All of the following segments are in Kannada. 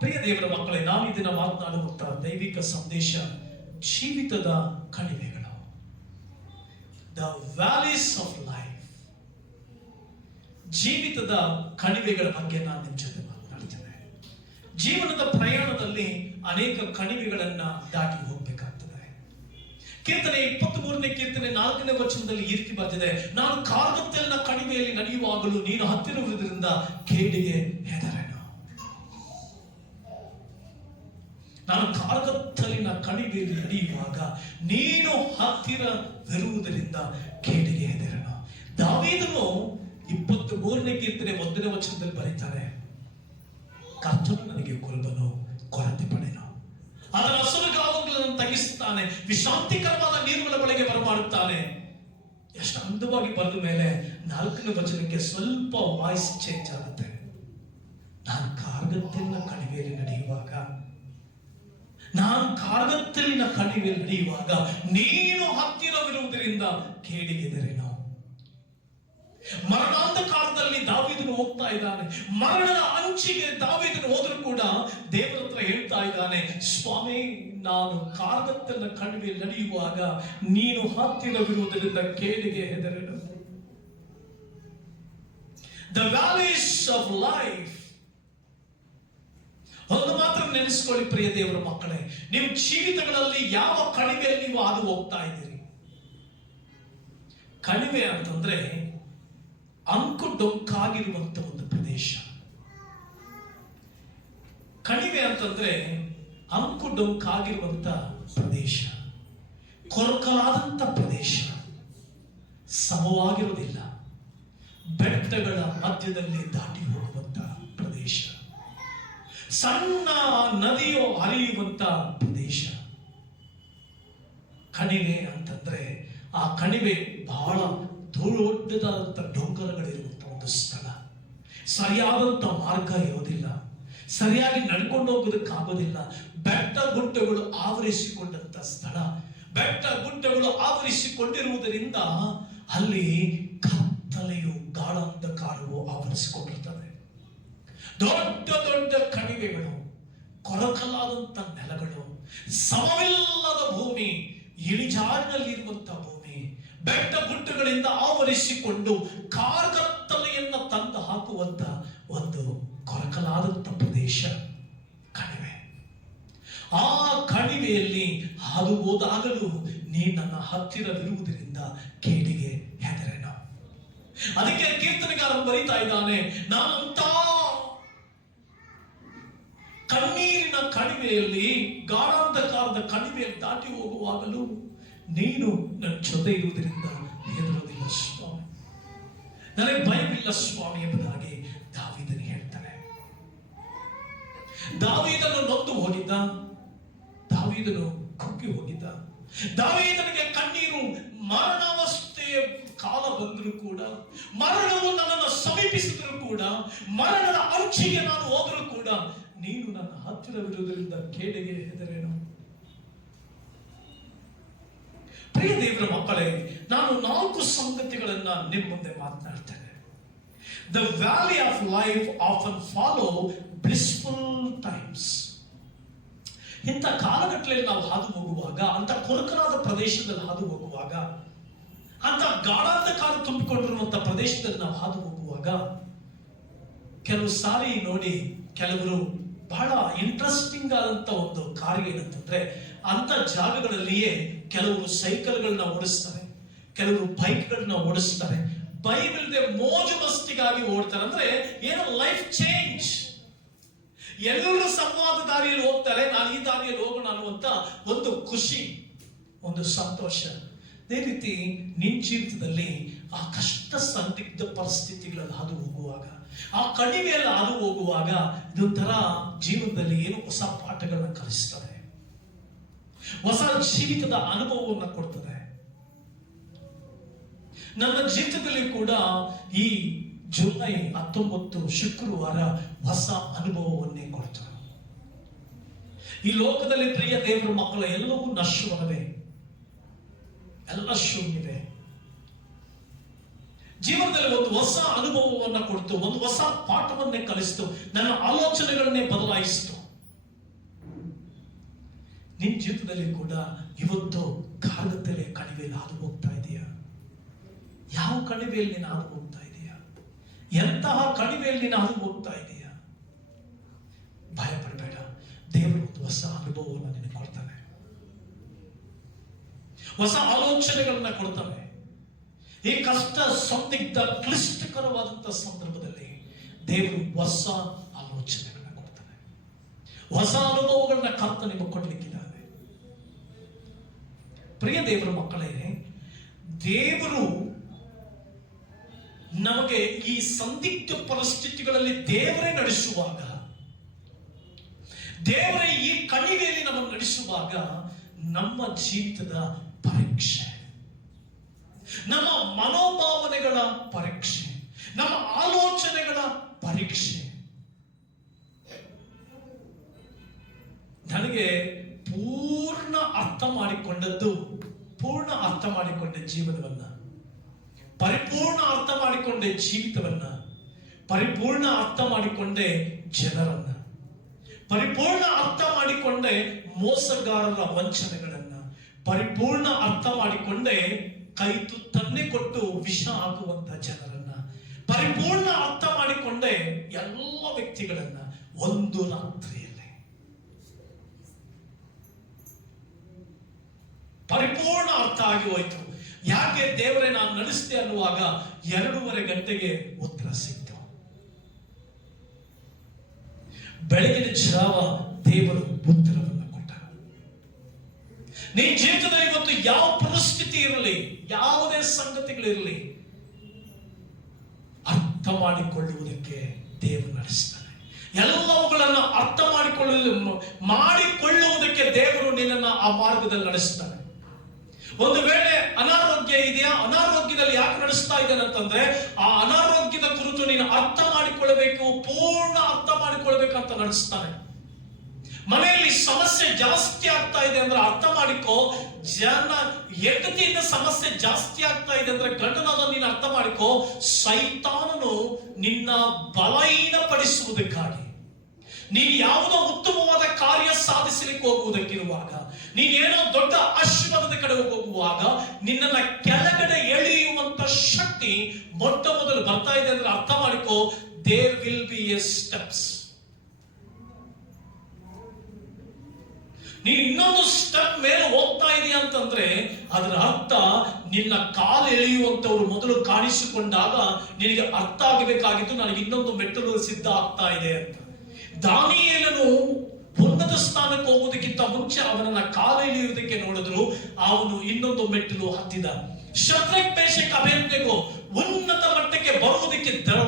ಪ್ರಿಯ ದೇವರ ಮಕ್ಕಳೇ, ನಾವು ಈ ದಿನ ಮಾತನಾಡುವಂತಹ ದೈವಿಕ ಸಂದೇಶ ಜೀವಿತದ ಕಣಿವೆಗಳು, ದ ವ್ಯಾಲೀಸ್ ಆಫ್ ಲೈಫ್. ಜೀವಿತದ ಕಣಿವೆಗಳ ಬಗ್ಗೆ ನಾನು ನಿಮ್ಮ ಜೊತೆ ಮಾತನಾಡ್ತೇನೆ. ಜೀವನದ ಪ್ರಯಾಣದಲ್ಲಿ ಅನೇಕ ಕಣಿವೆಗಳನ್ನ ದಾಟಿ ಹೋಗ್ಬೇಕಾಗ್ತದೆ. ಕೀರ್ತನೆ 23ನೇ ಕೀರ್ತನೆ 4ನೇ ವಚನದಲ್ಲಿ ಈ ರೀತಿ ಬರ್ತಿದೆ, ನಾನು ಕಾರ್ಗತ್ತಲಿನ ಕಣಿವೆಯಲ್ಲಿ ನಡೆಯುವಾಗಲೂ ನೀನು ಹತ್ತಿರವಿರುವುದರಿಂದ ಕೇಡಿಗೆ ಹೆದರೆನು. ನಾನು ಕಾರ್ಗತ್ತಲಿನ ಕಣಿವೆಯಲ್ಲಿ ನಡೆಯುವಾಗ ನೀನು ಹತ್ತಿರವಿರುವುದರಿಂದ ಕೇಡಿಗೆ ಹೆದರೆನು. ದಾವೀದನು 23ನೇ ಕೀರ್ತನೆ 1ನೇ ವಚನದಲ್ಲಿ ಬರೀತಾರೆ, ಕರ್ತನು ನನಗೆ ಕುರುಬನು, ಕೊರತೆ ಪಡೆನು. ಅದರ ಹಸುರುಗಾವಗಳನ್ನು ತಗ್ಗಿಸುತ್ತಾನೆ, ವಿಶ್ರಾಂತಿಕರವಾದ ನೀರುಗಳ ಬಳಿಗೆ ಬರಮಾಡುತ್ತಾನೆ. ಎಷ್ಟು ಅಂದವಾಗಿ ಬರೆದ ಮೇಲೆ 4ನೇ ವಚನಕ್ಕೆ ಸ್ವಲ್ಪ ವಾಯ್ಸ್ ಚೇಂಜ್ ಆಗುತ್ತೆ. ನಾನು ಕಾರ್ಗತ್ತಲಿನ ಕಣಿವೆಯಲ್ಲಿ ನಡೆಯುವಾಗ ನೀನು ಹತ್ತಿರವಿರುವುದರಿಂದ ಕೇಡಿಗೆದರೇನು. ಮರಣಾಂಧಕಾರದಲ್ಲಿ ದಾವೀದನು ಹೋಗ್ತಾ ಇದ್ದಾನೆ. ಮರಣದ ಅಂಚಿಗೆ ದಾವೀದನು ಹೋದರೂ ಕೂಡ ದೇವರ ಹತ್ರ ಹೇಳ್ತಾ ಇದ್ದಾನೆ, ಸ್ವಾಮಿ, ನಾನು ಕಾರ್ಗತ್ತಲಿನ ಕಣಿವೆಯಲ್ಲಿ ನಡೆಯುವಾಗ ನೀನು ಹತ್ತಿರವಿರುವುದರಿಂದ ಕೇಡಿಗೆ ಹೆದರೆನು. The valleys of life. ಒಂದು ಮಾತ್ರ ನೆನೆಸ್ಕೊಳ್ಳಿ ಪ್ರಿಯ ದೇವರ ಮಕ್ಕಳೇ, ನಿಮ್ಮ ಜೀವಿತಗಳಲ್ಲಿ ಯಾವ ಕಣಿವೆಯಲ್ಲಿ ನೀವು ಹಾದು ಹೋಗ್ತಾ ಇದ್ದೀರಿ? ಕಣಿವೆ ಅಂತಂದ್ರೆ ಅಂಕುಡೊಂಕಾಗಿರುವಂತ ಒಂದು ಪ್ರದೇಶ. ಕಣಿವೆ ಅಂತಂದ್ರೆ ಅಂಕುಡೊಂಕಾಗಿರುವಂತ ಪ್ರದೇಶ, ಕೊರಕಲಾದಂತ ಪ್ರದೇಶ, ಸಮವಾಗಿರುವುದಿಲ್ಲ, ಬೆಟ್ಟಗಳ ಮಧ್ಯದಲ್ಲಿ ದಾಟಿ ಹೋಗುವಂತ ಪ್ರದೇಶ, ಸಣ್ಣ ನದಿಯೋ ಹರಿಯುವಂತ ಪ್ರದೇಶ. ಕಣಿವೆ ಅಂತಂದ್ರೆ ಆ ಕಣಿವೆ ಬಹಳ ದೊಡ್ಡದಾದಂಥ ಡೊಂಗರಗಳಿರುವಂತ ಒಂದು ಸ್ಥಳ. ಸರಿಯಾದಂತ ಮಾರ್ಗ ಇರೋದಿಲ್ಲ, ಸರಿಯಾಗಿ ನಡ್ಕೊಂಡು ಹೋಗೋದಕ್ಕಾಗೋದಿಲ್ಲ. ಬೆಟ್ಟ ಗುಡ್ಡಗಳು ಆವರಿಸಿಕೊಂಡಂತ ಸ್ಥಳ. ಬೆಟ್ಟ ಗುಡ್ಡಗಳು ಆವರಿಸಿಕೊಂಡಿರುವುದರಿಂದ ಅಲ್ಲಿ ಕತ್ತಲೆಯು, ಗಾಢಾಂಧಕಾರವು ಆವರಿಸಿಕೊಂಡಿರ್ತದೆ. ದೊಡ್ಡ ದೊಡ್ಡ ಕಣಿವೆಗಳು, ಕೊರಕಲಾದಂತ ನೆಲಗಳು, ಸಮವಿಲ್ಲದ ಭೂಮಿ, ಇಳಿಜಾರಿನಲ್ಲಿರುವಂತ ಭೂಮಿ, ಬೆಟ್ಟ ಗುಡ್ಡಗಳಿಂದ ಆವರಿಸಿಕೊಂಡು ಕಾರ್ಗತ್ತಲೆಯನ್ನ ತಂದು ಹಾಕುವಂತ ಒಂದು ಕೊರಕಲಾದಂತ ಪ್ರದೇಶ ಕಣಿವೆ. ಆ ಕಣಿವೆಯಲ್ಲಿ ಹಾದು ಹೋದಾಗಲೂ ನೀ ನನ್ನ ಹತ್ತಿರವಿರುವುದರಿಂದ ಕೇಡಿಗೆ ಹೆದರೆನು. ಅದಕ್ಕೆ ಕೀರ್ತನೆಗಾರ ಬರೀತಾ ಇದ್ದಾನೆ, ನಾನಂತ ಕಣ್ಣೀರಿನ ಕಣಿವೆಯಲ್ಲಿ, ಗಾಢಾಂಧಕಾರದ ಕಣಿವೆಯಲ್ಲಿ ದಾಟಿ ಹೋಗುವಾಗಲೂ ನೀನು ನನ್ನ ಜೊತೆ ಇರುವುದರಿಂದ ಹೆದರೋದಿಲ್ಲ ಸ್ವಾಮಿ, ನನಗೆ ಭಯವಿಲ್ಲ ಸ್ವಾಮಿ ಎಂಬುದಾಗಿ ದಾವೀದನು ಹೇಳ್ತಾನೆ. ದಾವೀದನು ನೊಂದು ಹೋಗಿದ್ದ, ದಾವೀದನು ಕುಗ್ಗಿ ಹೋಗಿದ್ದ. ದಾವೀದನಿಗೆ ಕಣ್ಣೀರು, ಮರಣಾವಸ್ಥೆಯ ಕಾಲ ಬಂದರೂ ಕೂಡ, ಮರಣವು ನನ್ನನ್ನು ಸಮೀಪಿಸಿದರೂ ಕೂಡ, ಮರಣದ ಅಂಚಿಗೆ ನಾನು ಹೋದರೂ ಕೂಡ ನೀನು ನನ್ನ ಹತ್ತಿರವಿರುವುದರಿಂದ ಕೇಡಿಗೆ ಹೆದರೇನು. ಪ್ರಿಯ ದೇವರ ಮಕ್ಕಳೇ, ನಾನು 4 ಸಂಗತಿಗಳನ್ನ ನಿಮ್ಮ ಮುಂದೆ ಮಾತನಾಡ್ತೇನೆ. The valley of life often follow blissful times. ಇಂಥ ಕಾಲಘಟ್ಟದಲ್ಲಿ ನಾವು ಹಾದು ಹೋಗುವಾಗ, ಅಂತ ಕೊರಕಲಾದ ಪ್ರದೇಶದಲ್ಲಿ ಹಾದು ಹೋಗುವಾಗ, ಅಂತ ಗಾಢಾಂಧಕಾರ ತುಂಬಿಕೊಂಡಿರುವಂತ ಪ್ರದೇಶದಲ್ಲಿ ನಾವು ಹಾದು ಹೋಗುವಾಗ, ಕೆಲವು ಸಾರಿ ನೋಡಿ, ಕೆಲವರು ಬಹಳ ಇಂಟ್ರೆಸ್ಟಿಂಗ್ ಆದಂತ ಒಂದು ಕಾರ್ಯ ಏನಂತಂದ್ರೆ, ಅಂತ ಜಾಗಗಳಲ್ಲಿಯೇ ಕೆಲವರು ಸೈಕಲ್ಗಳನ್ನ ಓಡಿಸ್ತಾರೆ, ಕೆಲವರು ಬೈಕ್ಗಳನ್ನ ಓಡಿಸ್ತಾರೆ. ಬೈಬಿಲ್ದೆ ಮೋಜು ಮಸ್ತಿಗಾಗಿ ಓಡ್ತಾರೆ. ಅಂದ್ರೆ ಏನೋ ಲೈಫ್ ಚೇಂಜ್. ಎಲ್ಲರೂ ಸಂವಾದ ದಾರಿಯಲ್ಲಿ ಹೋಗ್ತಾರೆ, ನಾನು ಈ ದಾರಿಯಲ್ಲಿ ಹೋಗೋಣ ಅನ್ನುವಂತ ಒಂದು ಖುಷಿ, ಒಂದು ಸಂತೋಷ. ಅದೇ ರೀತಿ ನಿನ್ನ ಜೀವಿತದಲ್ಲಿ ಆ ಕಷ್ಟ ಸಂದಿಗ್ಧ ಪರಿಸ್ಥಿತಿಗಳಲ್ಲಿ ಹಾದು ಹೋಗುವಾಗ, ಆ ಕಣಿವೆಯಲ್ಲಿ ಹಾದು ಹೋಗುವಾಗ, ಇದೊಂಥರ ಜೀವನದಲ್ಲಿ ಏನೋ ಹೊಸ ಪಾಠಗಳನ್ನ ಕಲಿಸ್ತದೆ, ಹೊಸ ಜೀವಿತದ ಅನುಭವವನ್ನು ಕೊಡ್ತದೆ. ನನ್ನ ಜೀವಿತದಲ್ಲಿ ಕೂಡ ಈ ಜುಲೈ 19 ಶುಕ್ರವಾರ ಹೊಸ ಅನುಭವವನ್ನೇ ಕೊಡ್ತು. ಈ ಲೋಕದಲ್ಲಿ ಪ್ರಿಯ ದೇವರ ಮಕ್ಕಳ ಎಲ್ಲವೂ ನಶ್ವರವೇ, ಎಲ್ಲ ಶೂನ್ಯವೇ. ಜೀವನದಲ್ಲಿ ಒಂದು ಹೊಸ ಅನುಭವವನ್ನ ಕೊಡ್ತು, ಒಂದು ಹೊಸ ಪಾಠವನ್ನೇ ಕಲಿಸ್ತು, ನನ್ನ ಆಲೋಚನೆಗಳನ್ನೇ ಬದಲಾಯಿಸಿತು. ನಿನ್ನ ಜೀವಿತದಲ್ಲಿ ಕೂಡ ಇವತ್ತು ಕಾಗದಲ್ಲೇ ಕಣಿವೆಯಲ್ಲಿ ಹಾದು ಹೋಗ್ತಾ ಇದೆಯಾ? ಯಾವ ಕಣಿವೆಯಲ್ಲಿ ನೀನು ಹಾದು ಹೋಗ್ತಾ ಇದೆಯಾ? ಎಂತಹ ಕಣಿವೆಯಲ್ಲಿ ನೀನು ಹಾದು ಹೋಗ್ತಾ ಇದೆಯಾ? ಭಯ ಪಡಬೇಡ. ದೇವರು ಒಂದು ಹೊಸ ಅನುಭವವನ್ನು ನಿನಗೆ ಕೊಡ್ತಾನೆ, ಹೊಸ ಆಲೋಚನೆಗಳನ್ನ ಕೊಡ್ತಾನೆ. ಈ ಕಷ್ಟ, ಸಂದಿಗ್ಧ, ಕ್ಲಿಷ್ಟಕರವಾದಂತಹ ಸಂದರ್ಭದಲ್ಲಿ ದೇವರು ಹೊಸ ಆಲೋಚನೆಗಳನ್ನ ಕೊಡ್ತಾನೆ, ಹೊಸ ಅನುಭವಗಳನ್ನ ಕರ್ತ ನಿಮಗೆ ಕೊಡ್ಲಿಕ್ಕಿದ್ದಾನೆ. ಪ್ರಿಯ ದೇವರ ಮಕ್ಕಳೇ, ದೇವರು ನಮಗೆ ಈ ಸಂದಿಗ್ಧ ಪರಿಸ್ಥಿತಿಗಳಲ್ಲಿ ದೇವರೇ ನಡೆಸುವಾಗ, ದೇವರೇ ಈ ಕಣಿವೆಯಲ್ಲಿ ನಮ್ಮನ್ನು ನಡೆಸುವಾಗ, ನಮ್ಮ ಜೀವಿತದ ಪರೀಕ್ಷೆ, ನಮ್ಮ ಮನೋಭಾವನೆಗಳ ಪರೀಕ್ಷೆ, ನಮ್ಮ ಆಲೋಚನೆಗಳ ಪರೀಕ್ಷೆ. ನನಗೆ ಪೂರ್ಣ ಅರ್ಥ ಮಾಡಿಕೊಂಡ ಜೀವನವನ್ನ, ಪರಿಪೂರ್ಣ ಅರ್ಥ ಮಾಡಿಕೊಂಡೆ ಜೀವಿತವನ್ನ, ಪರಿಪೂರ್ಣ ಅರ್ಥ ಮಾಡಿಕೊಂಡೆ ಜನರನ್ನ, ಪರಿಪೂರ್ಣ ಅರ್ಥ ಮಾಡಿಕೊಂಡೆ ಮೋಸಗಾರರ ವಂಚನೆಗಳನ್ನ, ಪರಿಪೂರ್ಣ ಅರ್ಥ ಮಾಡಿಕೊಂಡೆ ಕೈ ತುತ್ತನ್ನೇ ಕೊಟ್ಟು ವಿಷ ಹಾಕುವಂತ ಜನರನ್ನ, ಪರಿಪೂರ್ಣ ಅರ್ಥ ಮಾಡಿಕೊಂಡೆ ಎಲ್ಲ ವ್ಯಕ್ತಿಗಳನ್ನ ಒಂದು ರಾತ್ರಿಯಲ್ಲಿ ಪರಿಪೂರ್ಣ ಅರ್ಥ ಆಗಿ ಹೋಯ್ತು. ಯಾಕೆ ದೇವರೇ ನಾನು ನಡೆಸ್ತೆ ಅನ್ನುವಾಗ 2.5 ಗಂಟೆಗೆ ಉತ್ತರ ಸಿಕ್ತು. ಬೆಳಗಿನ ಜಾವ ದೇವರು ಉತ್ತರವನ್ನು ಕೊಟ್ಟ. ನಿನ್ನ ಜೀವಿತದಲ್ಲಿ ಇವತ್ತು ಯಾವ ಪರಿಸ್ಥಿತಿ ಇರಲಿ, ಯಾವುದೇ ಸಂಗತಿಗಳಿರಲಿ, ಅರ್ಥ ಮಾಡಿಕೊಳ್ಳುವುದಕ್ಕೆ ದೇವರು ನಡೆಸ್ತಾನೆ. ಎಲ್ಲವುಗಳನ್ನು ಅರ್ಥ ಮಾಡಿಕೊಳ್ಳುವುದಕ್ಕೆ ದೇವರು ನಿನ್ನನ್ನು ಆ ಮಾರ್ಗದಲ್ಲಿ ನಡೆಸ್ತಾನೆ. ಒಂದು ವೇಳೆ ಅನಾರೋಗ್ಯ ಇದೆಯಾ, ಅನಾರೋಗ್ಯದಲ್ಲಿ ಯಾಕೆ ನಡೆಸ್ತಾ ಇದ್ದಾನೆ ಅಂತಂದ್ರೆ, ಆ ಅನಾರೋಗ್ಯದ ಕುರಿತು ನೀನು ಅರ್ಥ ಮಾಡಿಕೊಳ್ಳಬೇಕು, ಪೂರ್ಣ ಅರ್ಥ ಮಾಡಿಕೊಳ್ಬೇಕಂತ ನಡೆಸ್ತಾನೆ. ಮನೆಯಲ್ಲಿ ಸಮಸ್ಯೆ ಜಾಸ್ತಿ ಆಗ್ತಾ ಇದೆ ಅಂದ್ರೆ ಅರ್ಥ ಮಾಡಿಕೋ. ಹೆಂಡತಿಯಿಂದ ಸಮಸ್ಯೆ ಜಾಸ್ತಿ ಆಗ್ತಾ ಇದೆ ಅಂದ್ರೆ ಗಂಡನಾದ ನೀನು ಅರ್ಥ ಮಾಡಿಕೋ. ಸೈತಾನನು ನಿನ್ನ ಬಲಹೀನಪಡಿಸುವುದಕ್ಕಾಗಿ, ನೀನು ಯಾವುದೋ ಉತ್ತಮವಾದ ಕಾರ್ಯ ಸಾಧಿಸಲಿಕ್ಕೆ ಹೋಗುವುದಕ್ಕಿರುವಾಗ, ನೀನೇನೋ ದೊಡ್ಡ ಆಶೀರ್ವಾದದ ಕಡೆ ಹೋಗುವಾಗ ನಿನ್ನನ್ನ ಕೆಳಗಡೆ ಎಳೆಯುವಂತ ಶಕ್ತಿ ಮೊಟ್ಟ ಮೊದಲು ಬರ್ತಾ ಇದೆ ಅಂದ್ರೆ ಅರ್ಥ ಮಾಡಿಕೋ. There will be a steps. ನೀನು ಇನ್ನೊಂದು ಸ್ಟೆಪ್ ಮೇಲೆ ಹೋಗ್ತಾ ಇದೆಯಾ ಅಂತಂದ್ರೆ ಅದರ ಅರ್ಥ ನಿನ್ನ ಕಾಲು ಎಳೆಯುವಂತವ್ರು ಮೊದಲು ಕಾಣಿಸಿಕೊಂಡಾಗ ನಿನಗೆ ಅರ್ಥ ಆಗಬೇಕಾಗಿತ್ತು, ನನಗೆ ಇನ್ನೊಂದು ಮೆಟ್ಟಲು ಸಿದ್ಧ ಆಗ್ತಾ ಇದೆ ಅಂತ. ದಾನಿಯೇಲನು ಉನ್ನತ ಸ್ಥಾನಕ್ಕೆ ಹೋಗುವುದಕ್ಕಿಂತ ಮುಂಚೆ ಅವನನ್ನ ಕಾಲು ಎಳೆಯುವುದಕ್ಕೆ ನೋಡಿದ್ರು, ಅವನು ಇನ್ನೊಂದು ಮೆಟ್ಟಲು ಹತ್ತಿದ. ಶದ್ರಕ್, ಮೇಷಕ್, ಅಬೇದ್ನೆಗೋ ಉನ್ನತ ಮಟ್ಟಕ್ಕೆ ಬರುವುದಕ್ಕಿದ್ದರು,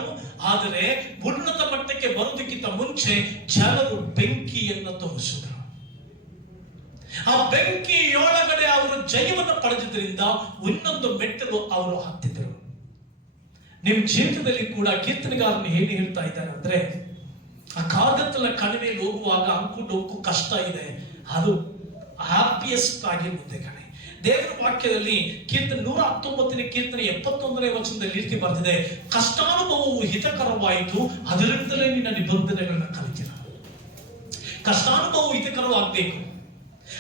ಆದರೆ ಉನ್ನತ ಮಟ್ಟಕ್ಕೆ ಬರುವುದಕ್ಕಿಂತ ಮುಂಚೆ ಜನರು ಬೆಂಕಿಯನ್ನು ತೋರಿಸಿದರು. ಆ ಬೆಂಕಿಯೊಳಗಡೆ ಅವರು ಜಯವನ್ನು ಪಡೆದಿದ್ದರಿಂದ ಇನ್ನೊಂದು ಮೆಟ್ಟಲು ಅವರು ಹತ್ತಿದರು. ನಿಮ್ಮ ಜೀವಿತದಲ್ಲಿ ಕೂಡ ಕೀರ್ತನೆಗಾರನು ಏನು ಹೇಳ್ತಾ ಇದ್ದಾನೆ ಅಂದ್ರೆ, ಆ ಕಾಗತ್ತಲ ಕಣಿವೆಯಲ್ಲಿ ಹೋಗುವಾಗ ಅಂಕು ಕಷ್ಟ ಇದೆ, ಅದು ಹ್ಯಾಪಿಯೆಸ್ಟ್ ಆಗಿ ಮುಂದೆ ಕಣೆ. ದೇವರ ವಾಕ್ಯದಲ್ಲಿ ಕೀರ್ತನೆ 119ನೇ ಕೀರ್ತನೆ 71ನೇ ವಚನದಲ್ಲಿ ರೀತಿ ಬರ್ತಿದೆ, ಕಷ್ಟಾನುಭವವು ಹಿತಕರವಾಯಿತು, ಅದರಿಂದಲೇ ನಿನ್ನ ನಿಬಂಧನೆಗಳನ್ನ ಕಲಿತಿರ. ಕಷ್ಟಾನುಭವವು ಹಿತಕರವಾಗಬೇಕು,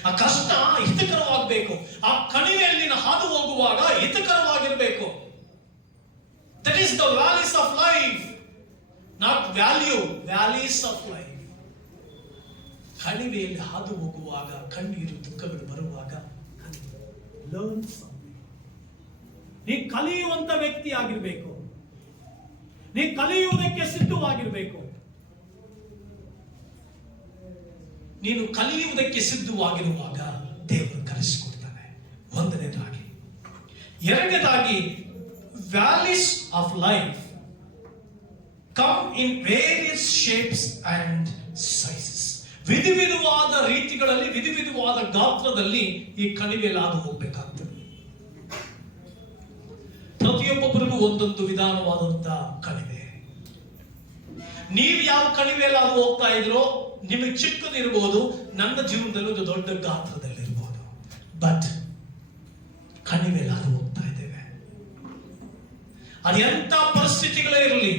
ಆ ಕಷ್ಟ ಹಿತಕರವಾಗಬೇಕು. ಆ ಕಣಿವೆಯಲ್ಲಿ ನೀನು ಹಾದು ಹೋಗುವಾಗ ಹಿತಕರವಾಗಿರಬೇಕು. That is the valleys of life, not value, valleys of life. ಕಣಿವೆಯಲ್ಲಿ ಹಾದು ಹೋಗುವಾಗ ಕಣ್ಣೀರು ದುಃಖಗಳು ಬರುವಾಗ ನೀ ಕಲಿಯುವಂತ ವ್ಯಕ್ತಿ ಆಗಿರ್ಬೇಕು, ನೀ ಕಲಿಯುವುದಕ್ಕೆ ಸಿದ್ಧವಾಗಿರ್ಬೇಕು. ನೀನು ಕಲಿಯುವುದಕ್ಕೆ ಸಿದ್ಧವಾಗಿರುವಾಗ ದೇವರು ಕಲಿಸಿಕೊಡ್ತಾನೆ. ಒಂದನೇದಾಗಿ. ಎರಡನೇದಾಗಿ, valleys of life come in various shapes and sizes. ವಿಧವಿಧವಾದ ರೀತಿಗಳಲ್ಲಿ, ವಿಧವಿಧವಾದ ಗಾತ್ರದಲ್ಲಿ ಈ ಕಣಿವೆಯಲ್ಲಿ ಹಾದು ಹೋಗ್ಬೇಕಾಗ್ತದೆ. ಪ್ರತಿಯೊಬ್ಬೊಬ್ಬರಿಗೂ ಒಂದೊಂದು ವಿಧಾನವಾದಂತಹ ಕಣಿವೆ. ನೀವು ಯಾವ ಕಣಿವೆಯಲ್ಲಿ ಹಾದು ಹೋಗ್ತಾ ಇದ್ರೋ ನಿಮಗೆ ಚಿಕ್ಕದಿರಬಹುದು, ನನ್ನ ಜೀವನದಲ್ಲಿ ಒಂದು ದೊಡ್ಡ ಗಾತ್ರದಲ್ಲಿರ್ಬೋದು. ಬಟ್ ಕಣಿವೆಯಲ್ಲಿ ಹಾದು ಹೋಗ್ತಾ ಇದ್ದೇವೆ. ಅದೆಂತ ಪರಿಸ್ಥಿತಿಗಳೇ ಇರಲಿ,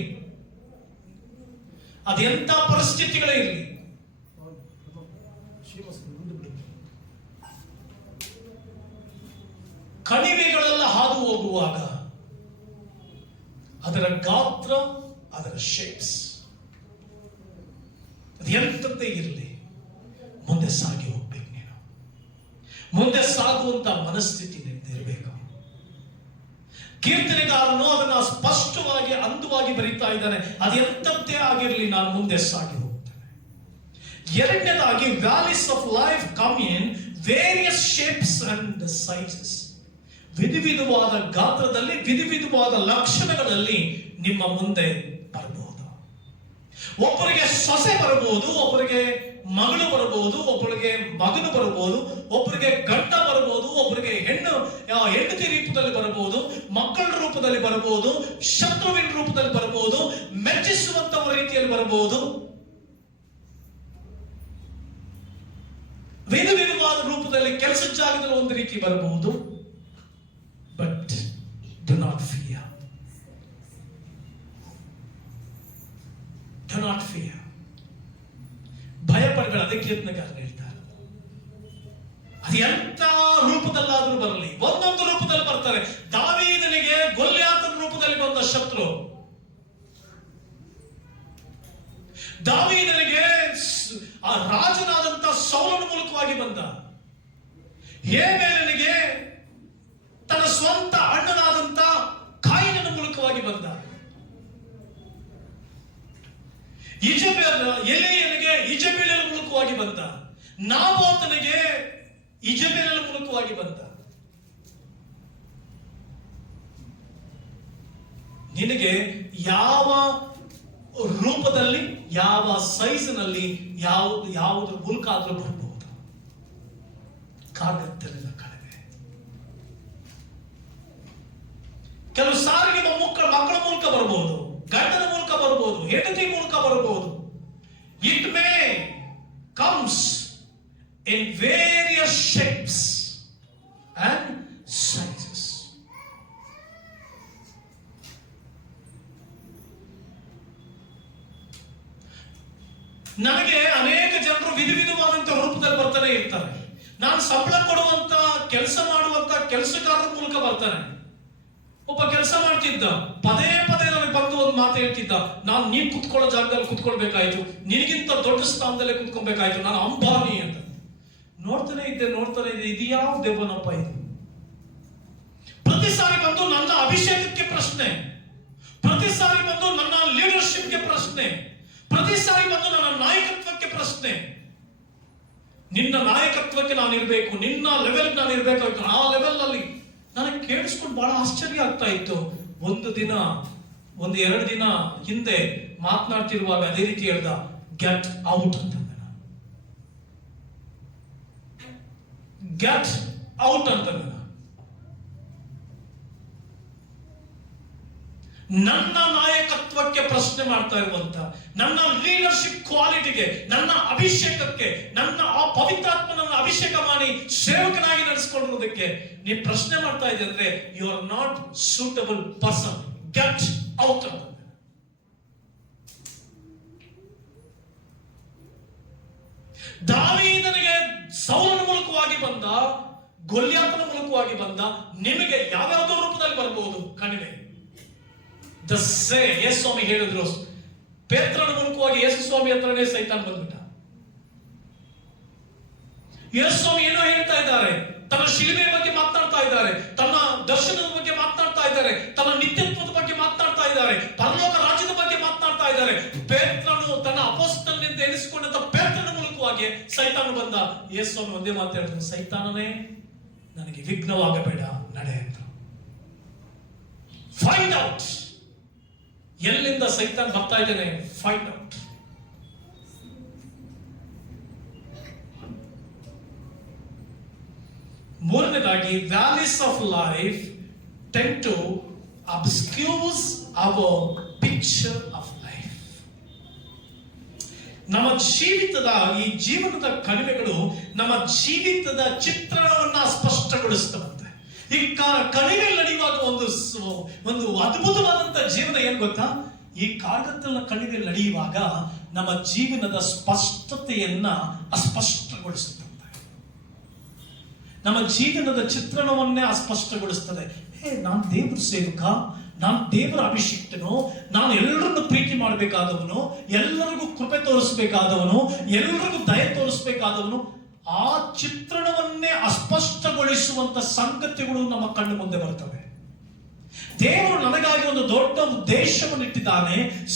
ಅದೆಂತ ಪರಿಸ್ಥಿತಿಗಳೇ ಇರಲಿ, ಅದರ ಗಾತ್ರ, ಅದರ ಶೇಪ್ಸ್, ಅದು ಎಂಥದ್ದೇ ಇರಲಿ, ಮುಂದೆ ಸಾಗಿ ಹೋಗ್ಬೇಕು. ನೀನು ಮುಂದೆ ಸಾಗುವಂತ ಮನಸ್ಥಿತಿ ನಿಂದಿರಬೇಕು. ಕೀರ್ತನೆಗಾರನು ಅದನ್ನ ಸ್ಪಷ್ಟವಾಗಿ ಅಂದವಾಗಿ ಬರೀತಾ ಇದ್ದಾನೆ. ಅದೆಂಥದ್ದೇ ಆಗಿರಲಿ, ನಾನು ಮುಂದೆ ಸಾಗಿ ಹೋಗ್ತೇನೆ. ಎರಡನೇದಾಗಿ, valleys of life come in various shapes and sizes. ವಿಧವಿಧವಾದ ಗಾತ್ರದಲ್ಲಿ, ವಿಧವಿಧವಾದ ಲಕ್ಷಣಗಳಲ್ಲಿ ನಿಮ್ಮ ಮುಂದೆ ಬರಬಹುದು. ಒಬ್ಬರಿಗೆ ಸೊಸೆ ಬರಬಹುದು, ಒಬ್ಬರಿಗೆ ಮಗಳು ಬರಬಹುದು, ಒಬ್ಬರಿಗೆ ಮಗನು ಬರಬಹುದು, ಒಬ್ಬರಿಗೆ ಗಂಡ ಬರಬಹುದು, ಒಬ್ಬರಿಗೆ ಹೆಂಡತಿ ರೂಪದಲ್ಲಿ ಬರಬಹುದು, ಮಕ್ಕಳ ರೂಪದಲ್ಲಿ ಬರಬಹುದು, ಶತ್ರುವಿನ ರೂಪದಲ್ಲಿ ಬರಬಹುದು, ಮೆಚ್ಚಿಸುವಂತಹ ರೀತಿಯಲ್ಲಿ ಬರಬಹುದು. ವಿಧ ವಿಧವಾದ ರೂಪದಲ್ಲಿ ಕೆಲಸದ ಜಾಗದಲ್ಲಿ ಒಂದು ರೀತಿ ಬರಬಹುದು. But do not fear, do not fear. ಭಯಪಡಬೇಡ. ಅದಕ್ಕೆ ಕೀರ್ತನೆಗಾರರು ಹೇಳ್ತಾರೆ, ಅದು ಎಂತ ರೂಪದಲ್ಲಾದ್ರೂ ಬರಲಿ, ಒಂದೊಂದು ರೂಪದಲ್ಲಿ ಬರ್ತಾರೆ. ದಾವೀದನಿಗೆ ಗೊಲ್ಯಾತನ ರೂಪದಲ್ಲಿ ಬಂದ ಶತ್ರು, ದಾವೀದನಿಗೆ ಆ ರಾಜನಾದಂತ ಸೌಲನ ಮೂಲಕವಾಗಿ ಬಂದ, ಹೇಬೇಲನಿಗೆ ತನ್ನ ಸ್ವಂತ ಅಣ್ಣನಾದಂತ ಕಾಯಿನನ ಮೂಲಕವಾಗಿ ಬಂದ, ಎಲೆಯನಿಗೆ ಇಜಬೇಲನ ಮೂಲಕವಾಗಿ ಬಂದ, ನಾಬೋತನಿಗೆ ಇಜಬೇಲನ ಮೂಲಕವಾಗಿ ಬಂದ. ನಿನಗೆ ಯಾವ ರೂಪದಲ್ಲಿ, ಯಾವ ಸೈಜ್ನಲ್ಲಿ, ಯಾವುದ್ರ ಮೂಲಕ ಆದ್ರೂ ಬರಬಹುದು. ಕಾರ್ಗತ್ತಲಿನ ಕಡಿಮೆ. ಕೆಲವು ಸಾರಿ ನಿಮ್ಮ ಮಕ್ಕಳ ಮೂಲಕ ಬರಬಹುದು, ಗಂಡನ ಮೂಲಕ ಬರಬಹುದು, ಹೆಂಡತಿ ಮೂಲಕ ಬರಬಹುದು. It may comes in various shapes and sizes. ನನಗೆ ಅನೇಕ ಜನರು ವಿಧ ವಿಧವಾದಂತಹ ರೂಪದಲ್ಲಿ ಬರ್ತಾನೆ ಇರ್ತಾರೆ. ನಾನು ಸಂಬಳ ಕೊಡುವಂತ, ಕೆಲಸ ಮಾಡುವಂತ ಕೆಲಸಗಾರರ ಮೂಲಕ ಬರ್ತಾನೆ. ಒಬ್ಬ ಕೆಲಸ ಮಾಡ್ತಿದ್ದ, ಪದೇ ಪದೇ ನನಗೆ ಬಂದು ಒಂದು ಮಾತು ಹೇಳ್ತಿದ್ದ, ನಾನು ನೀನ್ ಕುತ್ಕೊಳ್ಳೋ ಜಾಗದಲ್ಲಿ ಕುತ್ಕೊಳ್ಬೇಕಾಯ್ತು, ನಿನಗಿಂತ ದೊಡ್ಡ ಸ್ಥಾನದಲ್ಲೇ ಕುತ್ಕೊಳ್ಬೇಕಾಯ್ತು, ನಾನು ಅಂಬಾನಿ ಅಂತ. ನೋಡ್ತಾನೆ ಇದ್ದೆ, ಇದು ಯಾವ ದೇವನಪ್ಪ ಇದು? ಪ್ರತಿ ಸಾರಿ ಬಂದು ನನ್ನ ಅಭಿಷೇಕಕ್ಕೆ ಪ್ರಶ್ನೆ, ಪ್ರತಿ ಸಾರಿ ಬಂದು ನನ್ನ ಲೀಡರ್ಶಿಪ್ಗೆ ಪ್ರಶ್ನೆ, ಪ್ರತಿ ಸಾರಿ ಬಂದು ನನ್ನ ನಾಯಕತ್ವಕ್ಕೆ ಪ್ರಶ್ನೆ. ನಿನ್ನ ನಾಯಕತ್ವಕ್ಕೆ ನಾನು ಇರಬೇಕು, ನಿನ್ನ ಲೆವೆಲ್ ನಾನು ಇರಬೇಕಾಯ್ತು. ಆ ಲೆವೆಲ್ ನಲ್ಲಿ ನನಗೆ ಕೇಳಿಸ್ಕೊಂಡು ಬಹಳ ಆಶ್ಚರ್ಯ ಆಗ್ತಾ ಇತ್ತು. ಒಂದು ಎರಡು ದಿನ ಹಿಂದೆ ಮಾತನಾಡ್ತಿರುವಾಗ ಅದೇ ರೀತಿ ಹೇಳ್ದ, ಗೆಟ್ ಔಟ್ ಅಂತ. ಗೆಟ್ ಔಟ್ ಅಂತ. ನನ್ನ ನಾಯಕತ್ವಕ್ಕೆ ಪ್ರಶ್ನೆ ಮಾಡ್ತಾ ಇರುವಂತ, ನನ್ನ ಲೀಡರ್ಶಿಪ್ ಕ್ವಾಲಿಟಿಗೆ, ನನ್ನ ಅಭಿಷೇಕಕ್ಕೆ, ನನ್ನ ಆ ಪವಿತ್ರಾತ್ಮನನ್ನು ಅಭಿಷೇಕ ಮಾಡಿ ಸೇವಕನಾಗಿ ನಡೆಸಿಕೊಂಡಿರುವುದಕ್ಕೆ ನೀವು ಪ್ರಶ್ನೆ ಮಾಡ್ತಾ ಇದ್ದೆ ಅಂದ್ರೆ you are not suitable person. Get out ಅಂತ. ದಾವೀದನಿಗೆ ಸೌಲನ ಮೂಲಕವಾಗಿ ಬಂದ, ಗೊಲ್ಯಾತನ ಮೂಲಕವಾಗಿ ಬಂದ, ನಿಮಗೆ ಯಾವ್ಯಾವುದೋ ರೂಪದಲ್ಲಿ ಬರಬಹುದು, ಕಣಿವೆ. ಯೇಸು ಸ್ವಾಮಿ ಹೇಳಿದ್ರು, ಪೇತ್ರನ ಮೂಲಕವಾಗಿ ಯೇಸು ಸ್ವಾಮಿ ಹತ್ರನೇ ಸೈತಾನ್ ಬಂದ್ಬಿಟ್ಟ. ಯೇಸು ಸ್ವಾಮಿ ಏನೋ ಹೇಳ್ತಾ ಇದ್ದಾರೆ, ತನ್ನ ಶಿಲುಬೆ ಬಗ್ಗೆ ಮಾತನಾಡ್ತಾ ಇದ್ದಾರೆ, ತನ್ನ ದರ್ಶನದ ಬಗ್ಗೆ ಮಾತನಾಡ್ತಾ ಇದ್ದಾರೆ, ತನ್ನ ನಿತ್ಯತ್ವದ ಬಗ್ಗೆ ಮಾತನಾಡ್ತಾ ಇದ್ದಾರೆ, ಪರಲೋಕ ರಾಜ್ಯದ ಬಗ್ಗೆ ಮಾತನಾಡ್ತಾ ಇದ್ದಾರೆ. ಪೇತ್ರನು ತನ್ನ ಅಪೊಸ್ತಲನಿಂದ ಎನಿಸಿಕೊಂಡಂತ ಪೇತ್ರನ ಮೂಲಕವಾಗಿ ಸೈತಾನ ಬಂದ. ಯೇಸು ಸ್ವಾಮಿ ಒಂದೇ ಮಾತಾಡಿದ್ರು, ಸೈತಾನನೇ ನನಗೆ ವಿಘ್ನವಾಗಬೇಡ, ನಡೆ ಅಂತ. ಫೈಂಡ್ ಔಟ್ ಎಲ್ಲಿಂದ ಸೈತಾನ್ ಬರ್ತಾ ಇದ್ದಾನೆ, ಫೈಂಡ್ ಔಟ್. ಮೂರನೇದಾಗಿ, valleys of life tend to obscure our picture of life. ನಮ್ಮ ಈ ಜೀವನದ ಕಣಿವೆಗಳು ನಮ್ಮ ಜೀವಿತದ ಚಿತ್ರಣವನ್ನ ಸ್ಪಷ್ಟಗೊಳಿಸ್ತವಂತೆ. ಈ ಕಣಿವೆ ನಡೆಯುವಾಗ ಒಂದು ಅದ್ಭುತವಾದಂತ ಜೀವನ ಏನ್ ಗೊತ್ತಾ? ಈ ಕಾಗತ್ತಲ ಕಣಿವೆ ನಡೆಯುವಾಗ ನಮ್ಮ ಜೀವನದ ಸ್ಪಷ್ಟತೆಯನ್ನ ಅಸ್ಪಷ್ಟಗೊಳಿಸುತ್ತದೆ. ನಮ್ಮ ಜೀವನದ ಚಿತ್ರಣವನ್ನೇ ಅಸ್ಪಷ್ಟಗೊಳಿಸ್ತದೆ. ನಾನು ದೇವ್ರ ಸೇವಕ, ನಾನು ದೇವರ ಅಭಿಷಿಕ್ತನು, ನಾನು ಎಲ್ಲರನ್ನು ಪ್ರೀತಿ ಮಾಡಬೇಕಾದವನು, ಎಲ್ಲರಿಗೂ ಕೃಪೆ ತೋರಿಸಬೇಕಾದವನು, ಎಲ್ಲರಿಗೂ ದಯ ತೋರಿಸಬೇಕಾದವನು, ಆ ಚಿತ್ರಣವನ್ನೇ ಅಸ್ಪಷ್ಟಗೊಳಿಸುವಂತ ಸಂಗತಿಗಳು ನಮ್ಮ ಕಣ್ಣು ಮುಂದೆ ಬರ್ತವೆ. ದೇವರು ನನಗಾಗಿ ಒಂದು ದೊಡ್ಡ ಉದ್ದೇಶವನ್ನು ಇಟ್ಟಿದ್ದಾನೆ,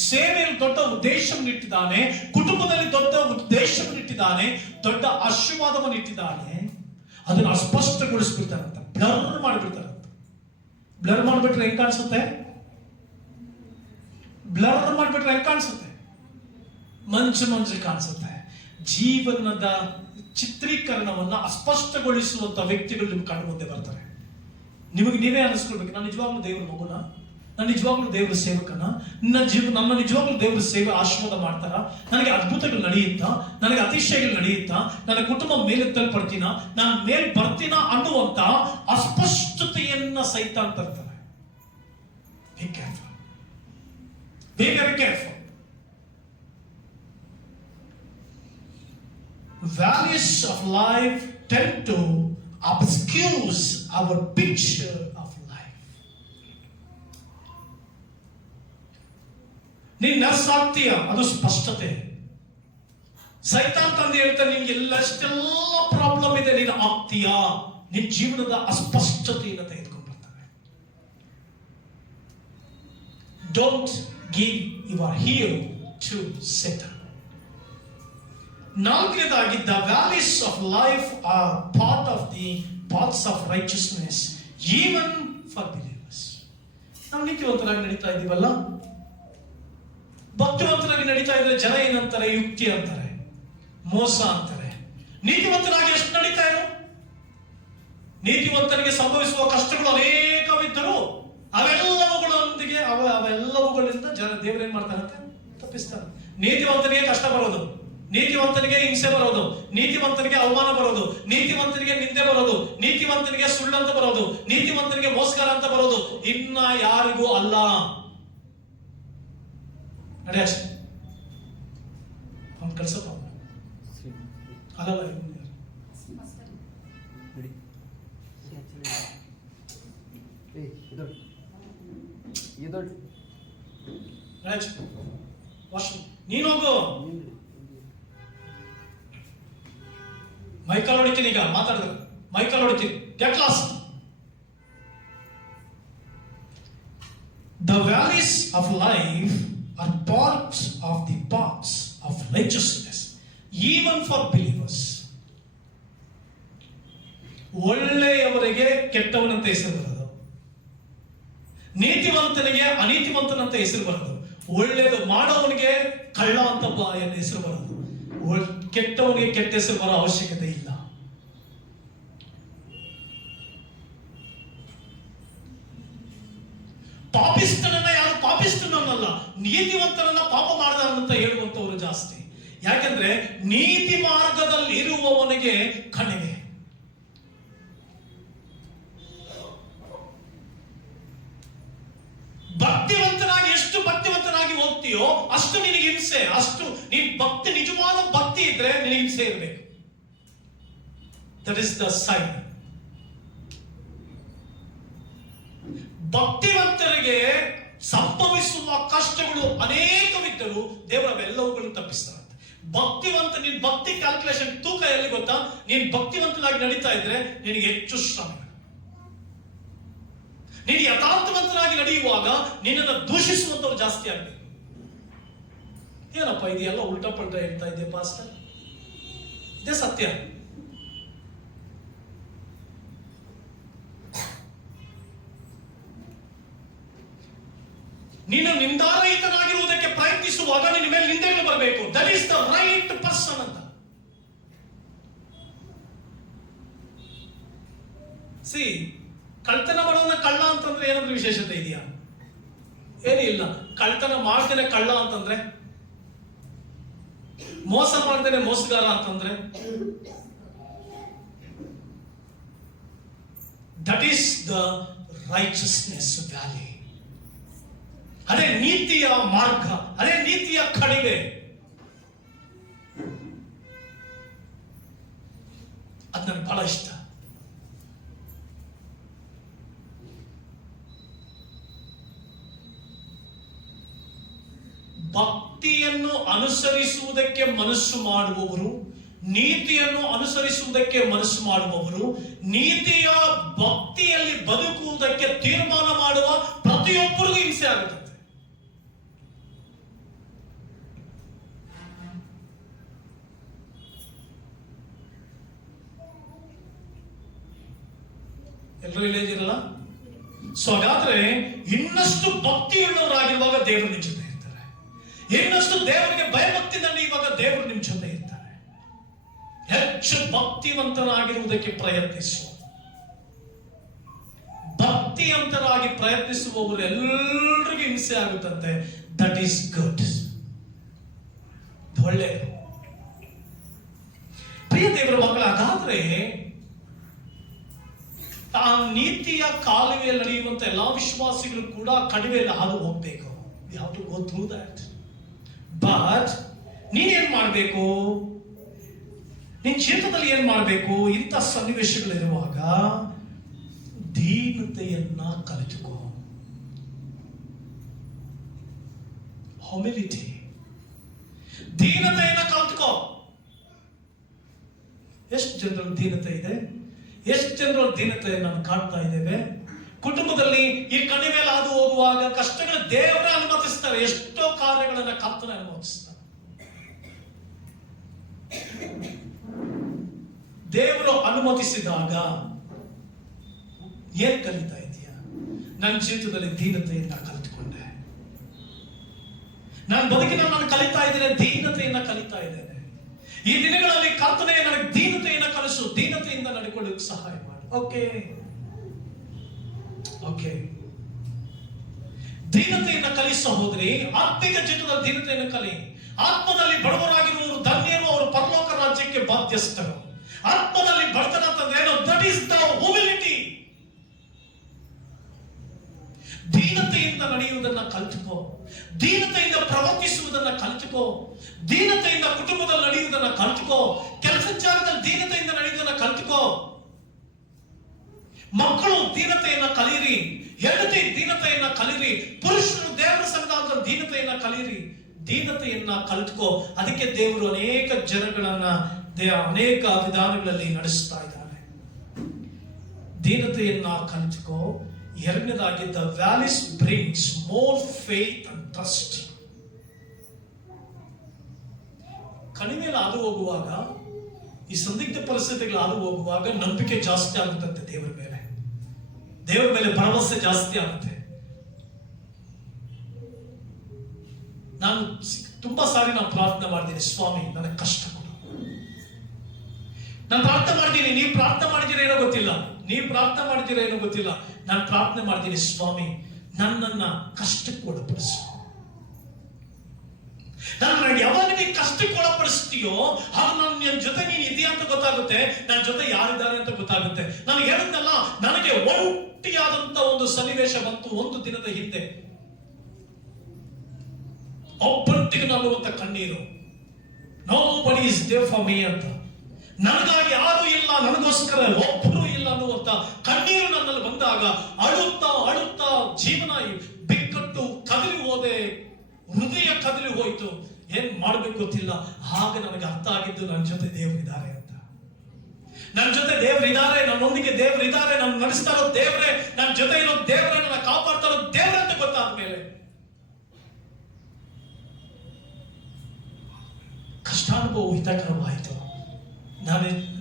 ಸೇವೆಯಲ್ಲಿ ದೊಡ್ಡ ಉದ್ದೇಶವನ್ನು ಇಟ್ಟಿದ್ದಾನೆ, ಕುಟುಂಬದಲ್ಲಿ ದೊಡ್ಡ ಉದ್ದೇಶವನ್ನು ಇಟ್ಟಿದ್ದಾನೆ, ದೊಡ್ಡ ಆಶೀರ್ವಾದವನ್ನು ಇಟ್ಟಿದ್ದಾನೆ. ಅದನ್ನು ಅಸ್ಪಷ್ಟಗೊಳಿಸ್ಬಿಡ್ತಾರಂತ, ಬ್ಲರ್ ಮಾಡಿಬಿಡ್ತಾರಂತ. ಬ್ಲರ್ ಮಾಡಿಬಿಟ್ರೆ ಹೆಂಗ್ ಕಾಣಿಸುತ್ತೆ? ಬ್ಲರ್ ಮಾಡಿಬಿಟ್ರೆ ಹೆಂಗ್ ಕಾಣಿಸುತ್ತೆ? ಮಂಜು ಕಾಣಿಸುತ್ತೆ. ಜೀವನದ ಚಿತ್ರೀಕರಣವನ್ನ ಅಸ್ಪಷ್ಟಗೊಳಿಸುವಂತ ವ್ಯಕ್ತಿಗಳು ನಿಮ್ ಕಣ್ಣು ಮುಂದೆ ಬರ್ತಾರೆ. ನಿಮಗೆ ನೀವೇ ಅನಿಸ್ಕೊಳ್ಬೇಕು, ನಾನು ನಿಜವಾಗ್ಲೂ ದೇವರ ಮಗುನ, ನಾನು ನಿಜವಾಗ್ಲೂ ದೇವರ ಸೇವಕನ, ನನ್ನ ನಿಜವಾಗ್ಲೂ ದೇವರ ಸೇವೆ ಆಶೀರ್ವಾದ ಮಾಡ್ತಾರ, ನನಗೆ ಅದ್ಭುತಗಳು ನಡೆಯುತ್ತಾ, ನನಗೆ ಅತಿಶಯಗಳು ನಡೆಯುತ್ತಾ, ನನ್ನ ಕುಟುಂಬ ಮೇಲೆತ್ತಲ್ಪಡ್ತೀನ, ನಾನು ಮೇಲ್ ಬರ್ತೀನ ಅನ್ನುವಂತ ಅಸ್ಪಷ್ಟತೆಯನ್ನ ಸೈತಾನ್ ತರ್ತಾನೆ. Be careful. Be very careful. Values of life tend to obscure our picture of life. ನೀನ್ ನರ್ಸ್ ಆಗ್ತೀಯ, ಅದು ಸ್ಪಷ್ಟತೆ. ಸೈತಾನ್ ತಂದೆ ಹೇಳ್ತಾನೆ, ನಿನ್ಗೆ ಎಲ್ಲೆಷ್ಟೆಲ್ಲ ಪ್ರಾಬ್ಲಮ್ ಇದೆ, ನೀನು ಆಗ್ತೀಯಾ, ನಿನ್ ಜೀವನದ ಅಸ್ಪಷ್ಟತೆಯನ್ನು ತೆಗೆದುಕೊಂಡು ಬರ್ತಾನೆ. Don't give your heel to Satan. ನಾಲ್ಕನೇದಾಗಿ, the valleys of life are part of the paths of righteousness even for believers. ನಾವು ನೀತಿವಂತರಾಗಿ ನಡೀತಾ ಇದ್ದೀವಲ್ಲ, ಭಕ್ತಿವಂತರಾಗಿ ನಡೀತಾ ಇದ್ರೆ ಜನ ಏನಂತಾರೆ? ಯುಕ್ತಿ ಅಂತಾರೆ, ಮೋಸ ಅಂತಾರೆ. ನೀತಿವಂತರಾಗಿ ಎಷ್ಟು ನಡೀತಾ ಇರೋ? ನೀತಿವಂತನಿಗೆ ಸಂಭವಿಸುವ ಕಷ್ಟಗಳು ಅನೇಕವಿದ್ದರೂ ಅವೆಲ್ಲವುಗಳೊಂದಿಗೆ ಅವೆಲ್ಲವುಗಳಿಂದ ದೇವರೇನ್ ಮಾಡ್ತಾರಂತೆ? ತಪ್ಪಿಸ್ತಾರೆ. ನೀತಿವಂತನಿಗೆ ಕಷ್ಟ ಬರೋದು, ನೀತಿವಂತನಿಗೆ ಹಿಂಸೆ ಬರೋದು, ನೀತಿವಂತನಿಗೆ ಅವಮಾನ ಬರೋದು, ನೀತಿವಂತನಿಗೆ ನಿಂದೆ ಬರೋದು, ನೀತಿವಂತನಿಗೆ ಸುಳ್ಳಂತ ಬರೋದು, ನೀತಿವಂತನಿಗೆ ಮೋಸಗಾರ ಅಂತ ಬರೋದು, ಇನ್ನ ಯಾರಿಗೂ ಅಲ್ಲ. ನಡೆಯ ಅವ್ನು ಕಳ್ಸಪ್ಪ ಅಲ್ಲಲ್ಲ ನೀನು ಹೋಗು. ಮೈಕಲ್ ಹೊಡಿತೀನಿ, ಈಗ ಮಾತಾಡಿದ್ರೆ ಮೈಕಲ್ ಹೊಡಿತೀನಿ. Get lost. The valleys of life are part of the paths of righteousness even for believers. ಒಳ್ಳೆಯವರಿಗೆ ಕೆಟ್ಟವನಂತ ಹೆಸರು ಬರೋದು, ನೀತಿವಂತನಿಗೆ ಅನೀತಿವಂತನಂತ ಹೆಸರು ಬರೋದು, ಒಳ್ಳೆಯದು ಮಾಡೋವನಿಗೆ ಕಳ್ಳ ಅಂತ ಹೆಸರು ಬರೋದು, ಕೆಟ್ಟವನಿಗೆ ಕೆಟ್ಟ ಹೆಸರು ಬರೋ ಅವಶ್ಯಕತೆ ಇಲ್ಲ. ಪಾಪಿಸ್ತನನ್ನ ಯಾರು ಪಾಪಿಸ್ತನನ್ನಲ್ಲ, ನೀತಿವಂತರನ್ನ ಪಾಪ ಮಾಡದ ಅಂತ ಹೇಳುವಂತವರು ಜಾಸ್ತಿ. ಯಾಕೆಂದ್ರೆ ನೀತಿ ಮಾರ್ಗದಲ್ಲಿ ಇರುವವನಿಗೆ ಕಣಿವೆ. ಭಕ್ತಿವಂತನಾಗಿ ಎಷ್ಟು ಭಕ್ತಿವಂತನಾಗಿ ಹೋಗ್ತೀಯೋ ಅಷ್ಟು ನಿನಗೆ ಹಿಂಸೆ, ಅಷ್ಟು ನೀನ್ ಭಕ್ತಿ, ನಿಜವಾದ ಭಕ್ತಿ ಇದ್ರೆ ನಿನಗೆ ಹಿಂಸೆ ಇರಬೇಕು. That is the sign. ಭಕ್ತಿವಂತರಿಗೆ ಸಂಭವಿಸುವ ಕಷ್ಟಗಳು ಅನೇಕವಿದ್ದರೂ ದೇವರವೆಲ್ಲವುಗಳನ್ನು ತಪ್ಪಿಸ್ತಾರೆ. ಭಕ್ತಿವಂತ, ನಿನ್ ಭಕ್ತಿ ಕ್ಯಾಲ್ಕುಲೇಷನ್ ತೂಕ ಎಲ್ಲಿ ಗೊತ್ತಾ? ನೀನ್ ಭಕ್ತಿವಂತನಾಗಿ ನಡೀತಾ ಇದ್ರೆ ನಿನಗೆ ಹೆಚ್ಚು ಶ್ರಮ. ನೀನು ಯಥಾರ್ಥವಂತನಾಗಿ ನಡೆಯುವಾಗ ನಿನ್ನನ್ನು ದೂಷಿಸುವಂತವ್ರು ಜಾಸ್ತಿ ಆಗಬೇಕು. ಏನಪ್ಪ ಇದೆಲ್ಲ ಉಲ್ಟಾ ಪಲ್ಟಾ ಹೇಳ್ತಾ ಇದ್ದೆ ಪಾಸ್ಟರ್? ಇದೇ ಸತ್ಯ. ನೀನು ನಿಂದಾರಹಿತನಾಗಿರುವುದಕ್ಕೆ ಪ್ರಯತ್ನಿಸುವಾಗ ನಿನ್ನ ಮೇಲೆ ನಿಂದೆಗಳು ಬರಬೇಕು. That is the right person ಅಂತ. ಸಿ, ಕಳ್ತನ ಮಾಡೋನ ಕಳ್ಳ ಅಂತಂದ್ರೆ ಏನಾದ್ರೂ ವಿಶೇಷತೆ ಇದೆಯಾ? ಏನಿಲ್ಲ. ಕಳ್ತನ ಮಾಡ್ತೇನೆ ಕಳ್ಳ ಅಂತಂದ್ರೆ, ಮೋಸ ಮಾಡ್ತೇನೆ ಮೋಸಗಾರ ಅಂತಂದ್ರೆ, that is the righteousness valley. ಅದೇ ನೀತಿಯ ಮಾರ್ಗ, ಅದೇ ನೀತಿಯ ಕಣಿವೆ. ಅದು ನನಗೆ ಬಹಳ ಇಷ್ಟ. ಅನುಸರಿಸುವುದಕ್ಕೆ ಮನಸ್ಸು ಮಾಡುವವರು, ನೀತಿಯನ್ನು ಅನುಸರಿಸುವುದಕ್ಕೆ ಮನಸ್ಸು ಮಾಡುವವರು, ನೀತಿಯ ಭಕ್ತಿಯಲ್ಲಿ ಬದುಕುವುದಕ್ಕೆ ತೀರ್ಮಾನ ಮಾಡುವ ಪ್ರತಿಯೊಬ್ಬರಿಗೂ ಹಿಂಸೆ ಆಗುತ್ತದೆ. ಎಲ್ಲರೂ ಇಲ್ಲೇ ಇದ್ದೀರಲ್ಲ? ಸೊ ಹಾಗಾದ್ರೆ ಇನ್ನಷ್ಟು ಭಕ್ತಿಯುಳ್ಳವರಾಗಿರುವಾಗ ದೇವರು ನಿಮ್ಮ ಜೊತೆ ಇರ್ತಾರೆ. ಇನ್ನಷ್ಟು ದೇವರಿಗೆ ಭಯಭಕ್ತಿನಲ್ಲಿ ಇವಾಗ ದೇವರು ನಿಮ್ಮ ಜೊತೆ ಇರ್ತಾರೆ. ಹೆಚ್ಚು ಭಕ್ತಿವಂತರಾಗಿರುವುದಕ್ಕೆ ಪ್ರಯತ್ನಿಸು. ಭಕ್ತಿವಂತರಾಗಿ ಪ್ರಯತ್ನಿಸುವವರು ಎಲ್ಲರಿಗೂ ಹಿಂಸೆ ಆಗುತ್ತಂತೆ. ದಟ್ ಈಸ್ ಗುಡ್, ಒಳ್ಳೆಯದು. ಪ್ರಿಯ ದೇವರ ಮಕ್ಕಳ, ಹಾಗಾದ್ರೆ ಆ ನೀತಿಯ ಕಾಲುವೆಯಲ್ಲಿ ನಡೆಯುವಂತ ಎಲ್ಲಾ ವಿಶ್ವಾಸಿಗಳು ಕೂಡ ಕಣಿವೆಯಲ್ಲಿ ಹಾದು ಹೋಗ್ಬೇಕು. We have to go through that. But ನೀನೇನ್ ಮಾಡಬೇಕು? ನಿನ್ ಜೀವಿತದಲ್ಲಿ ಏನ್ ಮಾಡಬೇಕು? ಇಂಥ ಸನ್ನಿವೇಶಗಳಿರುವಾಗ ದೀನತೆಯನ್ನ ಕಲಿತುಕೋ. ಹ್ಯುಮಿಲಿಟಿ, ದೀನತೆಯನ್ನ ಕಲಿತುಕೋ. ಎಷ್ಟು ಜನರಲ್ಲಿ ದೀನತೆ ಇದೆ? ಎಷ್ಟು ಜನರು ದೀನತೆಯನ್ನು ನಾವು ಕಾಣ್ತಾ ಇದ್ದೇವೆ? ಕುಟುಂಬದಲ್ಲಿ ಈ ಕಣಿವೆಯಲ್ಲಿ ಹಾದು ಹೋಗುವಾಗ ಕಷ್ಟಗಳು ದೇವರೇ ಅನುಮತಿಸ್ತಾರೆ. ಎಷ್ಟೋ ಕಾರ್ಯಗಳನ್ನ ಕರ್ತನೇ ಅನುಮತಿಸ್ತಾರೆ. ದೇವರು ಅನುಮತಿಸಿದಾಗ ಏನ್ ಕಲಿತಾ ಇದೆಯಾ? ನನ್ನ ಜೀವಿತದಲ್ಲಿ ದೀನತೆಯನ್ನ ಕಲಿತುಕೊಂಡೆ. ನಾನು ಬದುಕಿನ ನಾನು ಕಲಿತಾ ಇದ್ದೇನೆ, ದೀನತೆಯನ್ನ ಕಲಿತಾ ಇದ್ದೇನೆ. ಈ ದಿನಗಳಲ್ಲಿ ಕರ್ತನೆ ನನಗೆ ದೀನತೆಯನ್ನು ಕಲಿಸು, ದೀನತೆಯಿಂದ ನಡ್ಕೊಳ್ಳಿಕ್ಕೆ ಸಹಾಯ ಮಾಡು. ಓಕೆ, ದೀನತೆಯನ್ನು ಕಲಿಸ ಹೋದ್ರಿ, ಆತ್ಮಿಕ ಜೀವನದ ದೀನತೆಯನ್ನು ಕಲಿ. ಆತ್ಮದಲ್ಲಿ ಬಡವರಾಗಿರುವವರು ಧನ್ಯರು, ಅವರು ಪರಲೋಕ ರಾಜ್ಯಕ್ಕೆ ಬಾಧ್ಯಸ್ಥರು. ಆತ್ಮದಲ್ಲಿ ಬಡತನ ಅಂತಂದ್ರೆ ಏನು? That is the humility. ದೀನತೆಯಿಂದ ನಡೆಯುವುದನ್ನ ಕಲಿತುಕೋ. ದೀನತೆಯಿಂದ ಪ್ರವರ್ತಿಸುವುದನ್ನ ಕಲಿತುಕೋ. ದೀನತೆಯಿಂದ ಕುಟುಂಬದಲ್ಲಿ ನಡೆಯುವುದನ್ನ ಕಲಿತುಕೋ. ಕೆಲಸ ಜಾಗದಲ್ಲಿ ದೀನತೆಯಿಂದ ನಡೆಯುವುದನ್ನ ಕಲಿತುಕೋ. ಮಕ್ಕಳು ದೀನತೆಯನ್ನ ಕಲಿಯಿರಿ. ಹೆಂಡತಿ ದೀನತೆಯನ್ನ ಕಲಿಯಿರಿ. ಪುರುಷರು ದೇವರ ಸಂಘದ ದೀನತೆಯನ್ನ ಕಲಿಯಿರಿ. ದೀನತೆಯನ್ನ ಕಲಿತುಕೋ. ಅದಕ್ಕೆ ದೇವರು ಅನೇಕ ಜನಗಳನ್ನ ಅನೇಕ ವಿಧಾನಗಳಲ್ಲಿ ನಡೆಸ್ತಾ ಇದ್ದಾನೆ. ದೀನತೆಯನ್ನ ಕಲಿತುಕೋ. ಎರಡನೇದಾಗಿ, the Wallace brings more faith and trust. ಕಣಿವೆಯಲ್ಲಿ ಹಾದು ಹೋಗುವಾಗ, ಈ ಸಂದಿಗ್ಧ ಪರಿಸ್ಥಿತಿಗಳು ಹಾದು ಹೋಗುವಾಗ ನಂಬಿಕೆ ಜಾಸ್ತಿ ಆಗುತ್ತಂತೆ. ದೇವರ ಮೇಲೆ ಭರವಸೆ ಜಾಸ್ತಿ ಆಗುತ್ತೆ. ನಾನು ತುಂಬಾ ಸಾರಿ ಪ್ರಾರ್ಥನೆ ಮಾಡಿದ್ದೀನಿ, ಸ್ವಾಮಿ ನನಗೆ ಕಷ್ಟ ಕೊಡು. ನಾನು ಪ್ರಾರ್ಥನೆ ಮಾಡಿದ್ದೀನಿ, ನೀವು ಪ್ರಾರ್ಥನೆ ಮಾಡಿದ್ದೀರ ಏನೋ ಗೊತ್ತಿಲ್ಲ, ನಾನು ಪ್ರಾರ್ಥನೆ ಮಾಡ್ತೀನಿ, ಸ್ವಾಮಿ ನನ್ನನ್ನ ಕಷ್ಟಕ್ಕೆ ಒಳಪಡಿಸು. ನಾನು ಯಾವಾಗ ನೀನು ಕಷ್ಟಕ್ಕೆ ಒಳಪಡಿಸ್ತೀಯೋ ಆಗ ನನ್ನ ಜೊತೆ ನೀನು ಇದೆಯಾ ಅಂತ ಗೊತ್ತಾಗುತ್ತೆ, ನನ್ನ ಜೊತೆ ಯಾರಿದ್ದಾರೆ ಅಂತ ಗೊತ್ತಾಗುತ್ತೆ. ನಾನು ಹೇಳಿದ್ನಲ್ಲ, ನನಗೆ ಒಂಟಿಯಾದಂತ ಒಂದು ಸನ್ನಿವೇಶ ಬಂತು ಒಂದು ದಿನದ ಹಿಂದೆ. ಒಬ್ಬೊಟ್ಟಿಗೆ ನಲ್ಲುವಂತ ಕಣ್ಣೀರು. Nobody is there for me ಅಂತ, ನನಗಾಗಿ ಯಾರು ಇಲ್ಲ, ನನಗೋಸ್ಕರ ಒಬ್ಬರು ಇಲ್ಲ ಅನ್ನುವಂತ ಕಣ್ಣೀರು ನನ್ನಲ್ಲಿ ಬಂದಾಗ ಅಳುತ್ತಾ ಅಳುತ್ತಾ ಜೀವನ ಬಿಕ್ಕಟ್ಟು ಕದಲಿ ಹೋದೆ, ಹೃದಯ ಕದಲಿ ಹೋಯ್ತು. ಏನ್ ಮಾಡ್ಬೇಕು ಗೊತ್ತಿಲ್ಲ. ಆಗ ನನಗೆ ಅರ್ಥ ಆಗಿದ್ದು, ನನ್ನ ಜೊತೆ ದೇವರಿದ್ದಾರೆ ಅಂತ. ನನ್ನ ಜೊತೆ ದೇವರಿದ್ದಾರೆ, ನನ್ನೊಂದಿಗೆ ದೇವರಿದ್ದಾರೆ, ನನ್ನ ನಡೆಸ್ತಾ ಇರೋ ದೇವರೇ, ನನ್ನ ಜೊತೆ ಇರೋ ದೇವರೇ, ನನ್ನ ಕಾಪಾಡ್ತಾ ಇರೋ ದೇವರೇ ಅಂತ ಗೊತ್ತಾದ ಮೇಲೆ ಕಷ್ಟಾನುಭವ ಹಿತಕರವಾಯಿತು.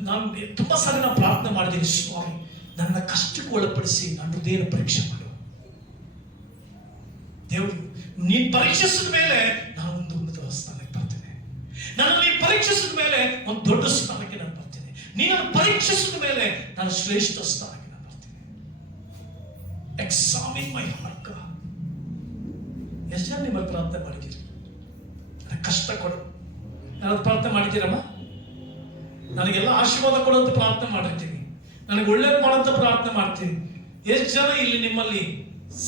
ನಾನು ತುಂಬಾ ಸಾರಿ ಪ್ರಾರ್ಥನೆ ಮಾಡಿದ್ದೀನಿ, ಸ್ವಾಮಿ ನನ್ನ ಕಷ್ಟಕ್ಕೆ ಒಳಪಡಿಸಿ ನನ್ನ ಹೃದಯನ ಪರೀಕ್ಷೆ ಮಾಡು. ದೇವರು ನೀನ್ ಪರೀಕ್ಷಿಸಿದ ಮೇಲೆ ನಾನು ಒಂದು ಉನ್ನತ ಸ್ಥಾನಕ್ಕೆ ಬರ್ತೇನೆ. ನನ್ನಲ್ಲಿ ಪರೀಕ್ಷಿಸಿದ ಮೇಲೆ ಒಂದು ದೊಡ್ಡ ಸ್ಥಾನಕ್ಕೆ ನಾನು ಬರ್ತೇನೆ. ನೀನನ್ನು ಪರೀಕ್ಷಿಸಿದ ಮೇಲೆ ನಾನು ಶ್ರೇಷ್ಠ ಸ್ಥಾನಕ್ಕೆ ನಾನು ಬರ್ತೇನೆ. Examine my heart. ಎಷ್ಟು ಜನ ನಿಮ್ಮಲ್ಲಿ ಪ್ರಾರ್ಥನೆ ಮಾಡಿದ್ದೀರಿ? ನನಗೆ ಕಷ್ಟ ಕೊಡು. ಯಾರಾದ್ರು ಪ್ರಾರ್ಥನೆ ಮಾಡಿದ್ದೀರಮ್ಮ? ನನಗೆಲ್ಲ ಆಶೀರ್ವಾದ ಕೊಡುವಂತ ಪ್ರಾರ್ಥನೆ ಮಾಡಿರ್ತೀನಿ, ನನಗೆ ಒಳ್ಳೇದು ಮಾಡುವಂತ ಪ್ರಾರ್ಥನೆ ಮಾಡ್ತೀನಿ. ಎಷ್ಟು ಜನ ಇಲ್ಲಿ ನಿಮ್ಮಲ್ಲಿ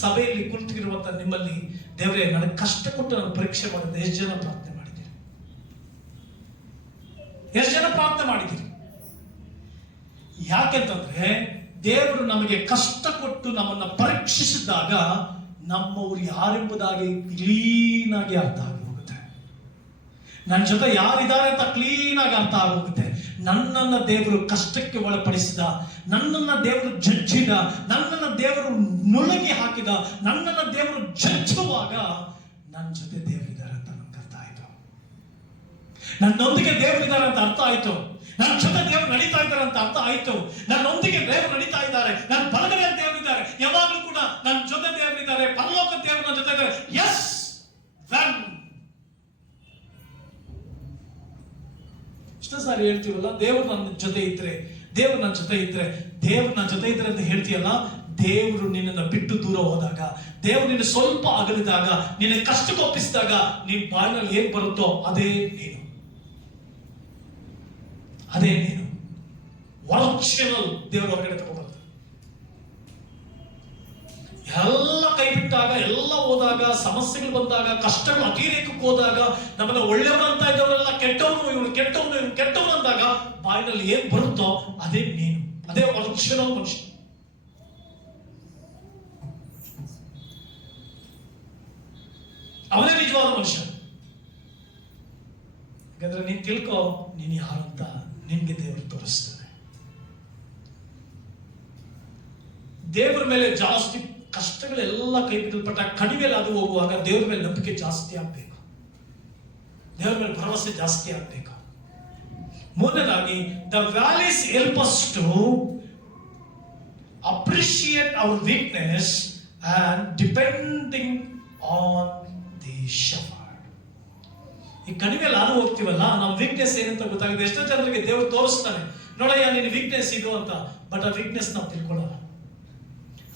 ಸಭೆಯಲ್ಲಿ ಕುಳಿತಿರುವಂತ ನಿಮ್ಮಲ್ಲಿ, ದೇವರೇ ನನಗೆ ಕಷ್ಟ ಕೊಟ್ಟು ನಾನು ಪರೀಕ್ಷೆ ಮಾಡಿದ್ದೆ, ಎಷ್ಟು ಜನ ಪ್ರಾರ್ಥನೆ ಮಾಡಿದ್ದೀರಿ? ಎಷ್ಟು ಜನ ಪ್ರಾರ್ಥನೆ ಮಾಡಿದ್ದೀರಿ? ಯಾಕೆಂತಂದ್ರೆ ದೇವರು ನಮಗೆ ಕಷ್ಟ ಕೊಟ್ಟು ನಮ್ಮನ್ನ ಪರೀಕ್ಷಿಸಿದಾಗ ನಮ್ಮವರು ಯಾರೆಂಬುದಾಗಿ ಕ್ಲೀನಾಗಿ ಅರ್ಥ ಆಗಿ ಹೋಗುತ್ತೆ. ನನ್ನ ಜೊತೆ ಯಾರಿದ್ದಾರೆ ಅಂತ ಕ್ಲೀನ್ ಆಗಿ ಅರ್ಥ ಆಗೋಗುತ್ತೆ. ನನ್ನನ್ನ ದೇವರು ಕಷ್ಟಕ್ಕೆ ಒಳಪಡಿಸಿದ, ನನ್ನನ್ನ ದೇವರು ಜಜ್ಜಿದ, ನನ್ನನ್ನ ದೇವರು ನುಣಗಿ ಹಾಕಿದ, ನನ್ನನ್ನ ದೇವರು ಜಜ್ಜುವಾಗ ನನ್ನ ಜೊತೆ ದೇವರಿದ್ದಾರೆ ಅಂತ ನನ್ಗೆ ಅರ್ಥ ಆಯ್ತು. ನನ್ನೊಂದಿಗೆ ದೇವರಿದ್ದಾರೆ ಅಂತ ಅರ್ಥ ಆಯ್ತು. ನನ್ನ ಜೊತೆ ದೇವರು ನಡೀತಾ ಇದ್ದಾರೆ ಅಂತ ಅರ್ಥ ಆಯ್ತು. ನನ್ನೊಂದಿಗೆ ದೇವರು ನಡೀತಾ ಇದ್ದಾರೆ, ನನ್ನ ಬಲಗಡೆ ದೇವರಿದ್ದಾರೆ, ಯಾವಾಗಲೂ ಕೂಡ ನನ್ನ ಜೊತೆ ದೇವರಿದ್ದಾರೆ, ಪರಲೋಕ ದೇವರು ನನ್ನ ಜೊತೆ ಇದ್ದಾರೆ. ಎಸ್, ಇಷ್ಟ ಸಾರಿ ಹೇಳ್ತೀವಲ್ಲ, ದೇವರು ನನ್ನ ಜೊತೆ ಇದ್ರೆ, ದೇವರು ನನ್ನ ಜೊತೆ ಇದ್ರೆ, ದೇವರು ನನ್ನ ಜೊತೆ ಇದ್ರೆ ಅಂತ ಹೇಳ್ತೀಯಲ್ಲ. ದೇವರು ನಿನ್ನನ್ನು ಬಿಟ್ಟು ದೂರ ಹೋದಾಗ, ದೇವರು ನಿನ್ನ ಸ್ವಲ್ಪ ಅಗಲಿದಾಗ, ನಿನ್ನ ಕಷ್ಟಕ್ಕೊಪ್ಪಿಸಿದಾಗ, ನಿನ್ನ ಬಾಯಿನಲ್ಲಿ ಏನ್ ಬರುತ್ತೋ ಅದೇ ನೀನು, ಅದೇ ನೀನು. ಒರಿಜಿನಲ್ ದೇವರ ಹೊರಗಡೆ ತಗೊಂಡ್ಬರ್ತಾರೆ. ಎಲ್ಲ ಕೈ ಬಿಟ್ಟಾಗ, ಎಲ್ಲ ಹೋದಾಗ, ಸಮಸ್ಯೆಗಳು ಬಂದಾಗ, ಕಷ್ಟಗಳು ಅತಿರೇಕಕ್ಕೆ ಹೋದಾಗ, ನಮ್ಮನ್ನ ಒಳ್ಳೆಯವರು ಅಂತ ಇದ್ದವರೆಲ್ಲ ಕೆಟ್ಟವನು, ಇವನು ಕೆಟ್ಟವನು, ಇವನು ಕೆಟ್ಟವನು ಅಂದಾಗ ಬಾಯಿನಲ್ಲಿ ಏನ್ ಬರುತ್ತೋ ಅದೇ ನೀನು, ಅದೇ ಒರಿಜಿನಲ್ ಮನುಷ್ಯ. ಅವನೇ ನಿಜವಾದ ಮನುಷ್ಯ. ಯಾಕಂದ್ರೆ ನೀನ್ ತಿಳ್ಕೊ, ನೀನ್ ಯಾರು ಅಂತ ನಿನ್ಗೆ ದೇವರು ತೋರಿಸ್ತಾನೆ. ದೇವರ ಮೇಲೆ ಜಾಸ್ತಿ ಕಷ್ಟಗಳೆಲ್ಲ ಕೈ ಬಿಡಲ್ಪಟ್ಟ ಕಡಿಮೆ ಅದು ಹೋಗುವಾಗ ದೇವರ ಮೇಲೆ ನಂಬಿಕೆ ಜಾಸ್ತಿ ಆಗ್ಬೇಕು, ದೇವರ ಮೇಲೆ ಭರವಸೆ ಜಾಸ್ತಿ ಆಗ್ಬೇಕು. ಮೂರನೇದಾಗಿ, the valleys help us to appreciate our weakness and depending on the shepherd. ಈ ಕಡಿಮೆಯಲ್ಲಿ ಹಾದು ಹೋಗ್ತೀವಲ್ಲ, ನಮ್ಮ ವೀಕ್ನೆಸ್ ಏನಂತ ಗೊತ್ತಾಗುತ್ತೆ. ಎಷ್ಟೋ ಜನರಿಗೆ ದೇವರು ತೋರಿಸ್ತಾನೆ, ನೋಡಯ್ಯ ನಿನ್ನ ವೀಕ್ನೆಸ್ ಇದು ಅಂತ. ಬಟ್ ಆ ವೀಕ್ನೆಸ್ ನಾವು ತಿಳ್ಕೊಳ್ಳಲ್ಲ,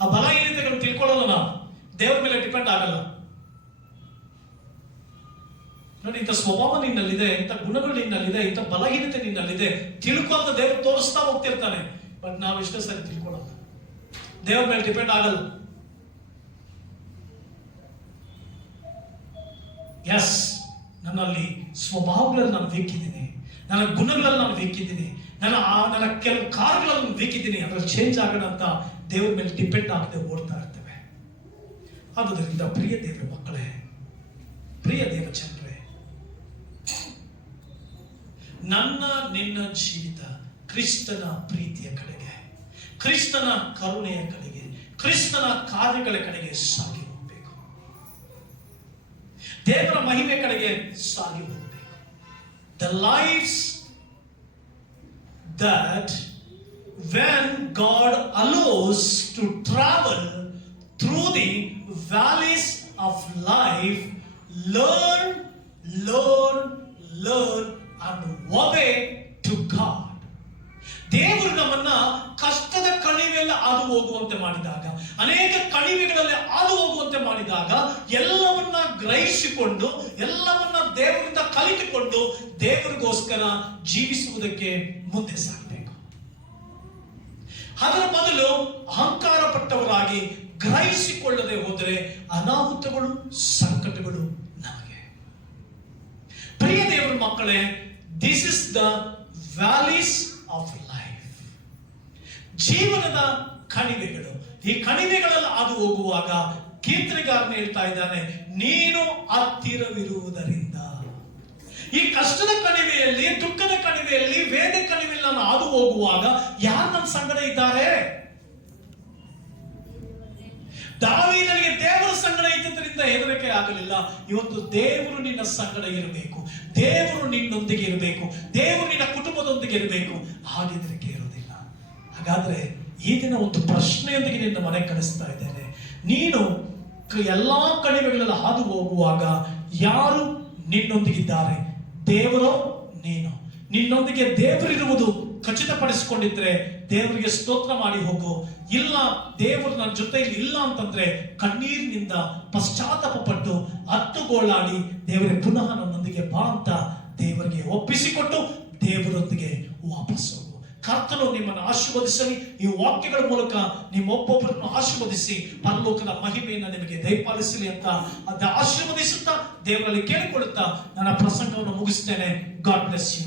ಆ ಬಲಹೀನತೆಗಳು ತಿಳ್ಕೊಳ್ಳಲ್ಲ. ನಾವು ದೇವರ ಮೇಲೆ ಡಿಪೆಂಡ್ ಆಗಲ್ಲ. ನೋಡಿ, ಇಂಥ ಸ್ವಭಾವ ನಿನ್ನಲ್ಲಿದೆ, ಇಂಥ ಗುಣಗಳು ನಿನ್ನಲ್ಲಿದೆ, ಇಂಥ ಬಲಹೀನತೆ ನಿನ್ನಲ್ಲಿದೆ, ತಿಳ್ಕೊ ಅಂತ ದೇವರು ತೋರಿಸ್ತಾ ಹೋಗ್ತಿರ್ತಾನೆ. ಬಟ್ ನಾವು ಎಷ್ಟೋ ಸರಿ ತಿಳ್ಕೊಳ್ಳಲ್ಲ, ದೇವರ ಮೇಲೆ ಡಿಪೆಂಡ್ ಆಗಲ್ಲ. ಎಸ್, ನನ್ನಲ್ಲಿ ಸ್ವಭಾವಗಳಲ್ಲಿ ನಾನು ಬೇಕಿದ್ದೀನಿ, ನನ್ನ ಗುಣಗಳಲ್ಲಿ ನಾನು ಬೇಕಿದ್ದೀನಿ, ನನ್ನ ಕೆಲವು ಕಾರ್ಯಗಳಲ್ಲಿ ನಾನು ಬೇಕಿದ್ದೀನಿ. ಅದ್ರಲ್ಲಿ ಚೇಂಜ್ ಆಗೋಣ ಅಂತ ದೇವರ ಮೇಲೆ ಡಿಪೆಂಡ್ ಆಗದೆ ಓಡ್ತಾ ಇರ್ತೇವೆ. ಆದುದರಿಂದ ಪ್ರಿಯ ದೇವರ ಮಕ್ಕಳೇ, ಪ್ರಿಯ ದೇವ ಜನರೇ, ನನ್ನ ನಿನ್ನ ಜೀವಿತ ಕ್ರಿಸ್ತನ ಪ್ರೀತಿಯ ಕಡೆಗೆ, ಕ್ರಿಸ್ತನ ಕರುಣೆಯ ಕಡೆಗೆ, ಕ್ರಿಸ್ತನ ಕಾರ್ಯಗಳ ಕಡೆಗೆ ಸಾಗಿ ಹೋಗಬೇಕು. ದೇವರ ಮಹಿಮೆ ಕಡೆಗೆ ಸಾಗಿ ಹೋಗಬೇಕು. The life's that when God allows to travel through the valleys of life, learn and obey to God. ದೇವರು ನಮ್ಮನ್ನ ಕಷ್ಟದ ಕಣಿವೆಯಲ್ಲಿ ಹಾದು ಹೋಗುವಂತೆ ಮಾಡಿದಾಗ, ಅನೇಕ ಕಣಿವೆಗಳಲ್ಲಿ ಹಾದು ಹೋಗುವಂತೆ ಮಾಡಿದಾಗ, ಎಲ್ಲವನ್ನ ಗ್ರಹಿಸಿಕೊಂಡು, ಎಲ್ಲವನ್ನ ದೇವರಿಂದ ಕಲಿತುಕೊಂಡು ದೇವರಿಗೋಸ್ಕರ ಜೀವಿಸುವುದಕ್ಕೆ ಮುಂದೆ ಸಾಗಬೇಕು. ಅದರ ಬದಲು ಅಹಂಕಾರ ಪಟ್ಟವರಾಗಿ ಗ್ರಹಿಸಿಕೊಳ್ಳದೆ ಹೋದರೆ ಅನಾಹುತಗಳು, ಸಂಕಟಗಳು ನಮಗೆ. ಪ್ರಿಯ ದೇವರ ಮಕ್ಕಳೇ, this is the valleys of life. ಜೀವನದ ಕಣಿವೆಗಳು. ಈ ಕಣಿವೆಗಳಲ್ಲಿ ಹಾದು ಹೋಗುವಾಗ ಕೀರ್ತನೆಗಾರನು ಹೇಳ್ತಾ ಇದ್ದಾನೆ, ನೀನು ಹತ್ತಿರವಿರುವುದರಿಂದ. ಈ ಕಷ್ಟದ ಕಣಿವೆಯಲ್ಲಿ, ದುಃಖದ ಕಣಿವೆಯಲ್ಲಿ, ವೇದ ಕಣಿವೆಯಲ್ಲಿ ನಾನು ಹಾದು ಹೋಗುವಾಗ ಯಾರು ನನ್ನ ಸಂಗಡ ಇದ್ದಾರೆ? ದಾವೀದನಿಗೆ ದೇವರ ಸಂಗಡ ಇದ್ದುದರಿಂದ ಹೆದರಿಕೆ ಆಗಲಿಲ್ಲ. ಇವತ್ತು ದೇವರು ನಿನ್ನ ಸಂಗಡ ಇರಬೇಕು, ದೇವರು ನಿನ್ನೊಂದಿಗೆ ಇರಬೇಕು, ದೇವರು ನಿನ್ನ ಕುಟುಂಬದೊಂದಿಗೆ ಇರಬೇಕು. ಹಾಗೆ ಹೆದರಿಕೆ ಇರೋದಿಲ್ಲ. ಹಾಗಾದ್ರೆ ಈ ದಿನ ಒಂದು ಪ್ರಶ್ನೆಯೊಂದಿಗೆ ನಿನ್ನ ಮನೆ ಕಳಿಸ್ತಾ ಇದ್ದೇನೆ. ನೀನು ಎಲ್ಲಾ ಕಣಿವೆಗಳಲ್ಲಿ ಹಾದು ಹೋಗುವಾಗ ಯಾರು ನಿನ್ನೊಂದಿಗಿದ್ದಾರೆ? ದೇವರೋ ನೀನು? ನಿನ್ನೊಂದಿಗೆ ದೇವರಿರುವುದು ಖಚಿತಪಡಿಸಿಕೊಂಡಿದ್ರೆ ದೇವರಿಗೆ ಸ್ತೋತ್ರ ಮಾಡಿ ಹೋಗು. ಇಲ್ಲ, ದೇವರು ನನ್ನ ಜೊತೆಯಲ್ಲಿ ಇಲ್ಲ ಅಂತಂದ್ರೆ ಕಣ್ಣೀರಿನಿಂದ ಪಶ್ಚಾತ್ತಾಪ ಪಟ್ಟು ಹತ್ತುಗೋಳಾಡಿ ದೇವರೇ ಪುನಃ ನನ್ನೊಂದಿಗೆ ಬಾ ಅಂತ ದೇವರಿಗೆ ಒಪ್ಪಿಸಿಕೊಟ್ಟು ದೇವರೊಂದಿಗೆ ವಾಪಸ್ ಹೋಗು. ಕರ್ತನು ನಿಮ್ಮನ್ನು ಆಶೀರ್ವದಿಸಲಿ. ಈ ವಾಕ್ಯಗಳ ಮೂಲಕ ನಿಮ್ಮೊಬ್ಬೊಬ್ಬರನ್ನು ಆಶೀರ್ವದಿಸಿ ಪರಲೋಕದ ಮಹಿಮೆಯನ್ನು ನಿಮಗೆ ದಯಪಾಲಿಸಲಿ ಅಂತ ಆಶೀರ್ವದಿಸುತ್ತಾ ದೇವರಲ್ಲಿ ಕೇಳಿಕೊಳ್ಳುತ್ತಾ ನನ್ನ ಪ್ರಸಂಗವನ್ನು ಮುಗಿಸ್ತೇನೆ. God bless you.